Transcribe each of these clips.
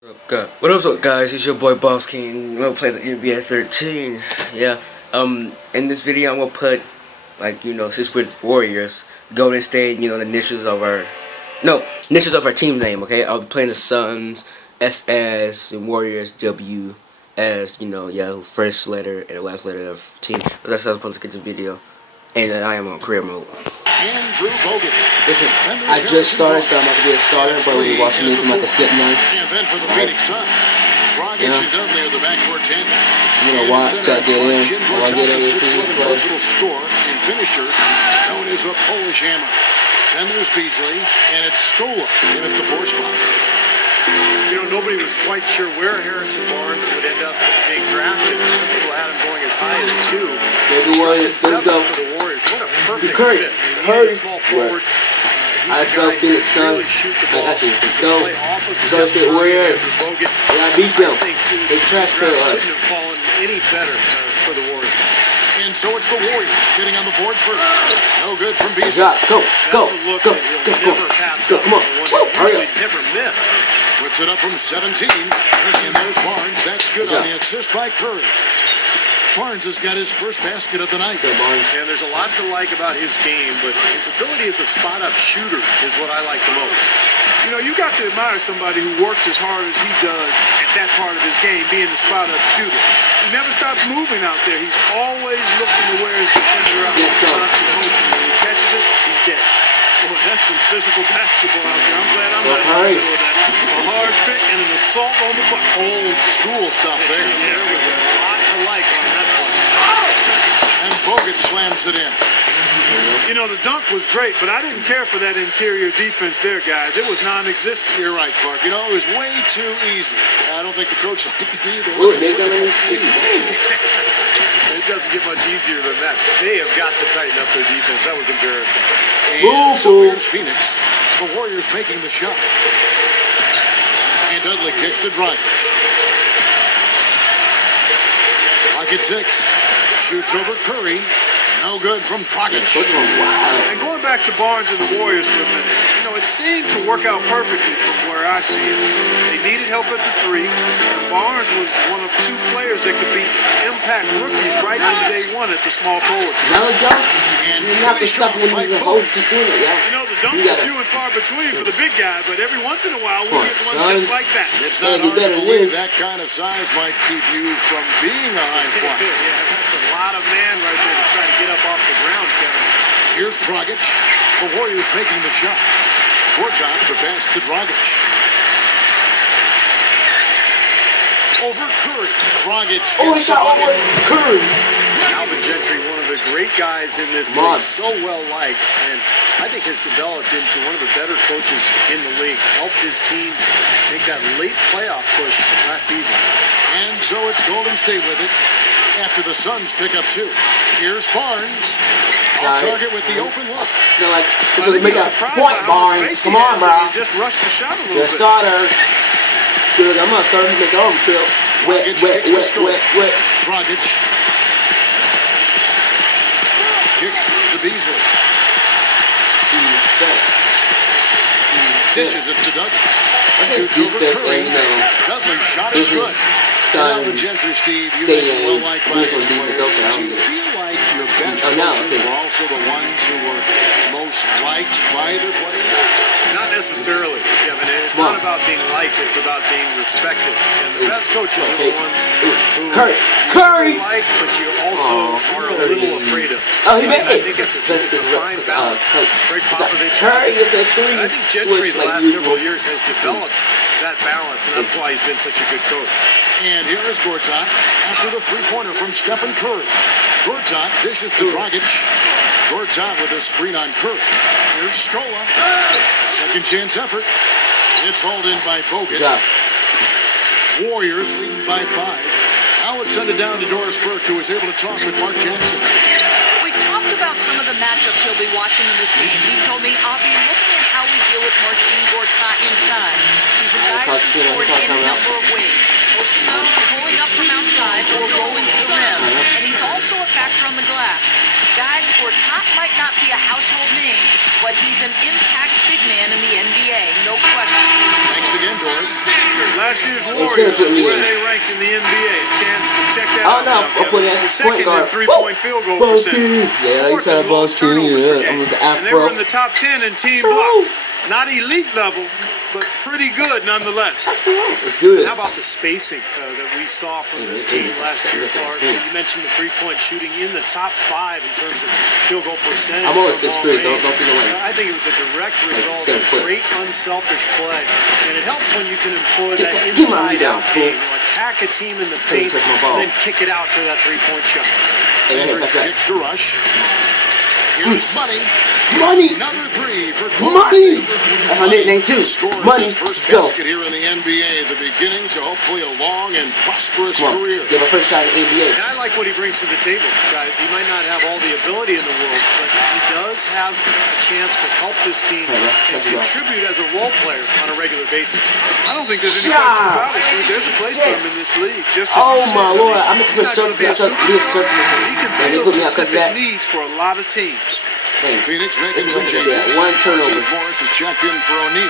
What up, guys? It's your boy Boss King. I'm gonna play the NBA 13. Yeah. In this video, I'm gonna put, since we're Warriors, Golden State. The initials of our team name. Okay. I'll be playing the Suns, SS, and Warriors, W, S. First letter and the last letter of team. But that's how I'm supposed to get the video. And I am on career mode. Andrew Bogut. Listen, I just started, so I'm not gonna be a starter, but when you're watching this, I'm not gonna skip none. And then for the Phoenix Suns, Dragic and Dudley are the backcourt tandem. I'm gonna watch, try to get in. If I get in, we'll see me play. Versatile scorer and finisher known as the Polish Hammer. Then there's Beasley, and it's Scola in at the 4 spot. Nobody was quite sure where Harrison Barnes would end up being drafted. Some people had him going as high as 2. Maybe Warriors sent up. For the Warriors. What a perfect Curry. fit. Curry. Small forward. I still feel the Suns. Actually, it's still Golden State Warriors. And I beat them. They trash for us. Couldn't have fallen any better for the Warriors. And so it's the Warriors getting on the board first. No good from Beasley. Go. Let's go. Come on. Hurry up. Never miss. Puts it up from 17. And there's Barnes. That's good on the assist by Curry. Barnes has got his first basket of the night. And there's a lot to like about his game, but his ability as a spot-up shooter is what I like the most. You got to admire somebody who works as hard as he does at that part of his game, being the spot-up shooter. He never stops moving out there. He's always looking to wear his defender out. Constant motion. When he catches it, he's dead. Boy, that's some physical basketball out there. I'm glad I'm not in the Hurry. middle of that. A hard pick and an assault on the butt. Old school stuff there. There was a lot to like on that one. And Bogut slams it in. The dunk was great, but I didn't care for that interior defense there, guys. It was non-existent. You're right, Clark. It was way too easy. I don't think the coach liked it either. It doesn't get much easier than that. They have got to tighten up their defense. That was embarrassing. And so here's Phoenix. The Warriors making the shot. And Dudley kicks to Dragic. Clock at 6. Shoots over Curry. No good from Dragic. And going back to Barnes and the Warriors for a minute, it seemed to work out perfectly from where I see it. They needed help at the 3. And Barnes was one of 2 players that could be impact rookies right from day 1 at the small forward. And you have to stop when he's a hold to do it, The dunks are few and far between for the big guy, but every once in a while we'll get one just like that. It's not hard to believe that kind of size might keep you from being a high flyer. Yeah, that's a lot of man right there to try to get up off the ground, Kevin. Here's Dragic. The Warriors making the shot. Gortat, the pass to Dragic. Over Curry. Dragic. It's Curry. Alvin Gentry, one of the great guys in this league, so well liked, and I think has developed into one of the better coaches in the league. Helped his team make that late playoff push last season. And so it's Golden State with it after the Suns pick up 2. Here's Barnes. On target with the open look. It's gonna make a point, Barnes. Come on, bro. Just rush the shot a little The bit. starter. Good, I'm gonna start to make arm feel wet. Dragic. Kicks to Beasley. Dishes it to Dudley. Shoots over Curry. Dudley shot is good. Suns Gentry, Steve, you stay mentioned well liked by his in players. Do you feel like your best coaches were also the ones who were most liked by their players? Not necessarily, Kevin. It's not about being liked, it's about being respected. And the best coaches are the ones who Curry! you like, but you also are a little afraid of. He made it. I think it's a fine balance. Greg Popovich Curry with the 3. I think Gentry the last several years has developed that balance, and that's why he's been such a good coach. And here is Gortat after the 3-pointer from Stephen Curry. Gortat dishes to Dragic. Gortat with a screen on Curry. Here's Scola. Second chance effort. It's hauled in by Bogut. Warriors leading by 5. Now let's send it down to Doris Burke, who was able to talk with Mark Jackson. We talked about some of the matchups he'll be watching in this game. He told me, I'll be looking at how we deal with Marcin Gortat inside. He's a guy who can score in a number of ways. Posting up, pulling up from outside, or rolling to the rim. And he's also a factor on the glass. Guys, Gortat might not be a household name, but he's an impact big man in the NBA, no question. Thanks again, Doris. Last year's Instead of Warriors, putting me where in. they ranked in the NBA. A chance to check that Oh out. no, now, I'm Kevin. putting as a Second point guard. in three-point field goal Ballski. percentage. Yeah, you Fourth said in lowest Ballski. turnovers per Yeah, game. I'm with the And they were afro. in the top 10 in team Bro. blocks. Not elite level, but pretty good nonetheless. Let's do it. How about the spacing that we saw from this Yeah, team yeah, last yeah, year? yeah, Clark? yeah. You mentioned the three-point shooting in the top 5 in terms of field goal percentage. I'm on from 6 long threes. range. Don't think away. I think it was a direct result 7 of foot. great unselfish play, and it helps when you can employ Get that that- get my inside-out rebound, game. fool. You know, attack a team in the Couldn't paint, touch my ball. and then kick it out for that three-point shot. Hey, Andrews that's right. kicks to Rush. Here's Money. Money. Another three for Money. That's my nickname too. Scores Money. his first Let's go. basket here in the NBA. The beginning to hopefully a long and prosperous Come on. career. Get my first shot in the NBA. And I like what he brings to the table, guys. He might not have all the ability in the world, but he does have a chance to help this team Hey, man, and let's go. contribute as a role player on a regular basis. I don't think there's any Shot. question about it, dude. There's a place for him in this league. Just as Oh you said, my I mean, lord, I meant to put he's not gonna circle. be I a thought you were superstar. He circling. can And they fill put me out because of specific that. needs for a lot of teams. Dang. Phoenix They making some just did changes. that. One turnover. Morris is checked in for O'Neal.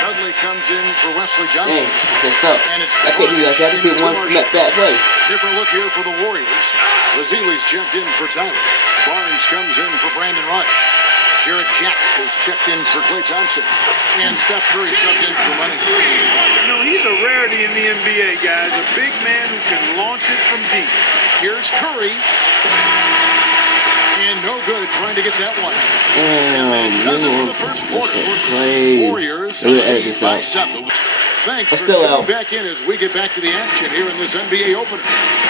Dudley comes in for Wesley Johnson. Dang, I messed up. And it's I can't do that. I just did one bad play. Different look here for the Warriors. Vasili's checked in for Tyler. Barnes comes in for Brandon Rush. Jarrett Jack is checked in for Klay Thompson. And Steph Curry subbed in for Money. You know, he's a rarity in the NBA, guys. A big man who can launch it from deep. Here's Curry. And no good trying to get that one. Damn, Does it for man. the first That's quarter. a play. Warriors Let me edit this by out. 7. Thanks I'm for still tuning out. back in as we get back to the action here in this NBA opener.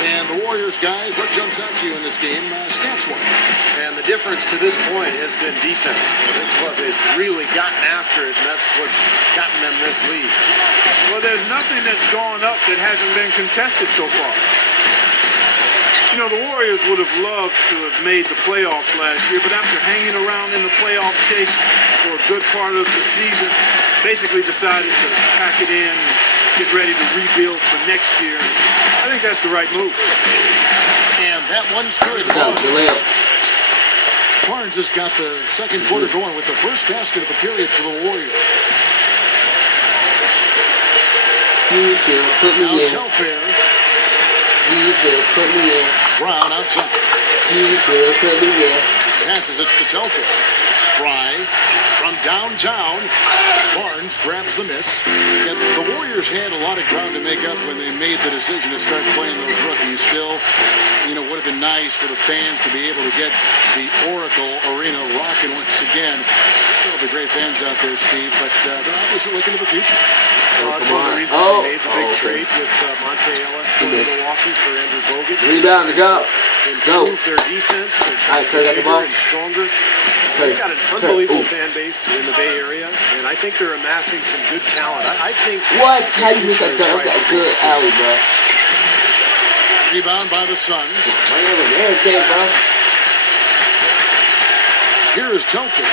And the Warriors, guys, what jumps out to you in this game, stats-wise? And the difference to this point has been defense. This club has really gotten after it, and that's what's gotten them this lead. Well, there's nothing that's gone up that hasn't been contested so far. You know, the Warriors would have loved to have made the playoffs last year, but after hanging around in the playoff chase for a good part of the season, basically decided to pack it in and get ready to rebuild for next year. I think that's the right move. And that one's good. Stop, the layup. Barnes has got the second quarter going with the first basket of the period for the Warriors. You should put Now me in. Telfair. You should put me in. Brown outside. You should put me in. Passes it to Telfair. Fry from downtown. Barnes grabs the miss. Yet the Warriors had a lot of ground to make up when they made the decision to start playing those rookies. Still, you know, would have been nice for the fans to be able to get the Oracle Arena rocking once again. Still the great fans out there, Steve, but they're obviously looking to the future. Well, that's come one of on. the reasons Oh, they made the big okay. trade with Monte Ellis going to Milwaukee for Andrew Bogut. Rebound, good job. Go. Improve their defense. They're All right, Curry got the ball. and stronger. Curry, They've got an Curry, unbelievable ooh. fan base in the Bay Area, and I think they're amassing some good talent. I think. What? How you miss that dunk? That's a good alley, bro. Rebound by the Suns. Right over everything, bro. Here is Telfair.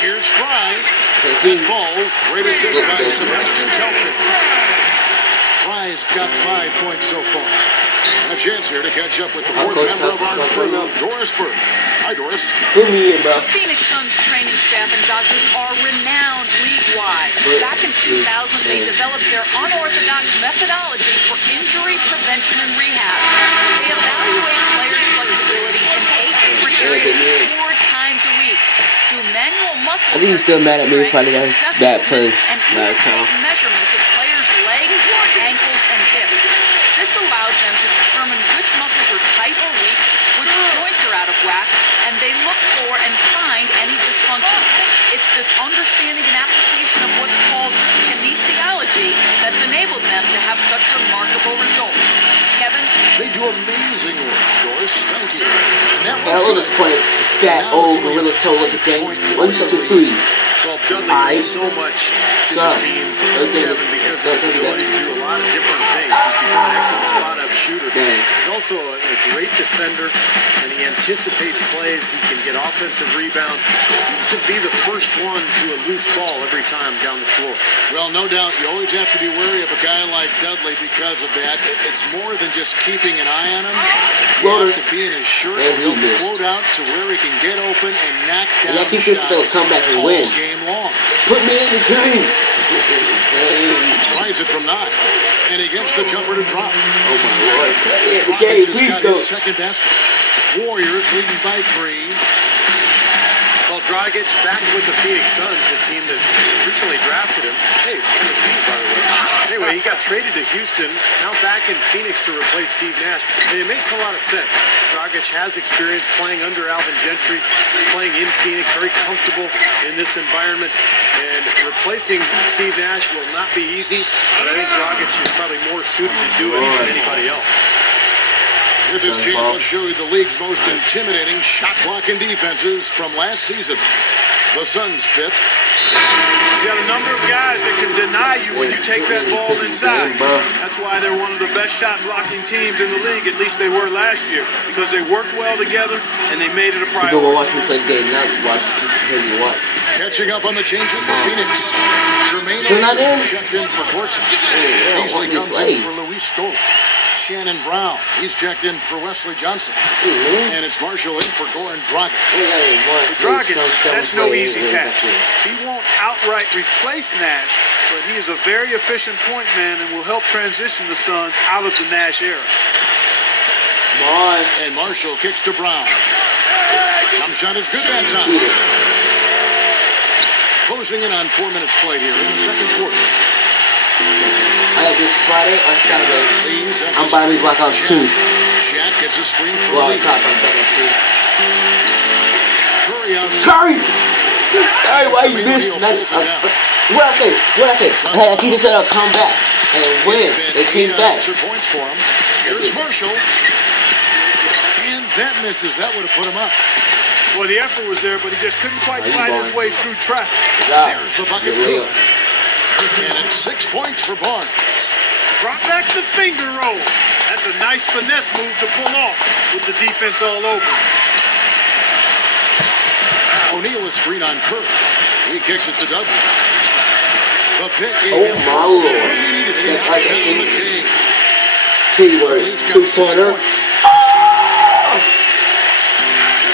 Here's Fry. Okay, see. That falls. Great assist by Sebastian Telfair. Fry's got 5 points so far. A chance here to catch up with the I'll fourth coach member of Tuck- our Tuck crew, right now. Doris Burke. Hi, Doris. Put me in, bro. The Phoenix Suns training staff and doctors are renowned league-wide. But- Back in 2000, they developed their unorthodox methodology for injury prevention and rehab. They evaluate players' flexibility in 8 different areas 4 times a week. Do manual muscle I think he's still mad at me testing, for that strength, bad play and even last time. take measurements of players' legs, ankles, and hips. This allows them to determine which muscles are tight or weak, which joints are out of whack, and they look for and find any dysfunction. It's this understanding and application of what's called kinesiology that's enabled them to have such remarkable results. Kevin? They do amazing work, Doris. Thank you. And that Yeah, I was was good. disappointed. Fat, old, gorilla toe looking thing. Why you such a threes? Well, Dudley I- brings so much to Son, the team, everything- Kevin, because of everything his ability that- to do a lot of different things. He's become an excellent spot-up shooter. Dang. He's also a great defender, and he anticipates plays. He can get offensive rebounds. He seems to be the first one to a loose ball every time down the floor. Well, no doubt, you always have to be wary of a guy like Dudley because of that. It's more than just keeping an eye on him. You Floater. have to be in his shirt. And he He'll missed. float out to where he can get open and knock down Yeah, I think this shots will come back and all win. game long. Put me in the game. Tries it from 9. And he gets the jumper to drop. Oh my Lord. Dragic just got his second basket. Warriors leading by 3. Well, Dragic back with the Phoenix Suns, the team that originally drafted him. Hey, minus me, by the way. Anyway, he got traded to Houston, now back in Phoenix to replace Steve Nash. And it makes a lot of sense. Dragic has experience playing under Alvin Gentry, playing in Phoenix, very comfortable in this environment. And replacing Steve Nash will not be easy, but I think Dragic is probably more suited to do it than anybody else. With this chance, I'll show you the league's most intimidating shot blocking defenses from last season. The Suns 5th. You got a number of guys that can deny you when you take that ball inside. That's why they're one of the best shot blocking teams in the league. At least they were last year, because they worked well together and they made it a priority. People will watch me play the game, not watch you watch. Catching up on the changes for Phoenix. Jermaine checked in for Gortat. Beasley comes in for Luis Scola. Shannon Brown, he's checked in for Wesley Johnson. And it's Marshall in for Goran Dragic. Dragic, that's no easy task. He won't outright replace Nash, but he is a very efficient point man and will help transition the Suns out of the Nash era. And Marshall kicks to Brown. Jump shot is good that time. Closing in on 4 minutes played here in the second quarter. I have this Friday or Saturday. I'm buying me Blackouts 2. Shaq gets a screen from Well, Lee. top on Blackouts 2. Curry out. Curry! Curry, why you missed? What I say? I keep this up, come back. And win. They came back. Points for him. Here's Marshall. And that misses. That would have put him up. Well, the effort was there, but he just couldn't quite find his way through traffic. There's the bucket. And it's 6 points for Barnes. Brought back the finger roll. That's a nice finesse move to pull off with the defense all over. O'Neal is screen on Curry. He kicks it to Dudley. The pick. Oh my Lord. Keyword 2-pointer.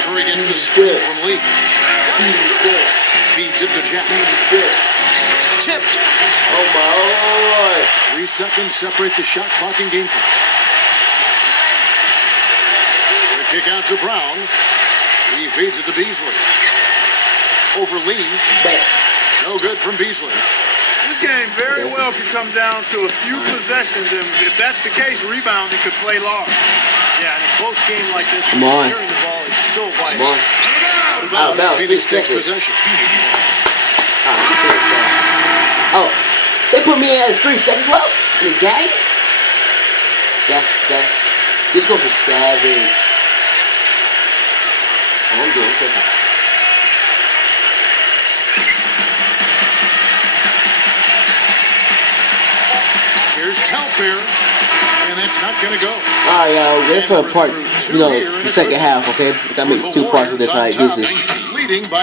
Curry gets the screen from Lee. Feeds it to Jack. Tipped. Oh my Lord. 3 seconds separate the shot clock and game clock. The kick out to Brown. He feeds it to Beasley. Over Lee. No good from Beasley. This game very well could come down to a few possessions, and if that's the case, rebounding could play large. Yeah, in a close game like this, Come on. securing the ball is so vital. Come on. Out of bounds, 3 seconds. Possession. Oh, they put me in as 3 seconds left in the game? This one for Savage. Oh, I'm doing something. Here's Telfair, and that's not going to go. Alright, y'all, we're for a part, the second half, okay? We gotta make 2 parts of this, alright, deuces. Leading by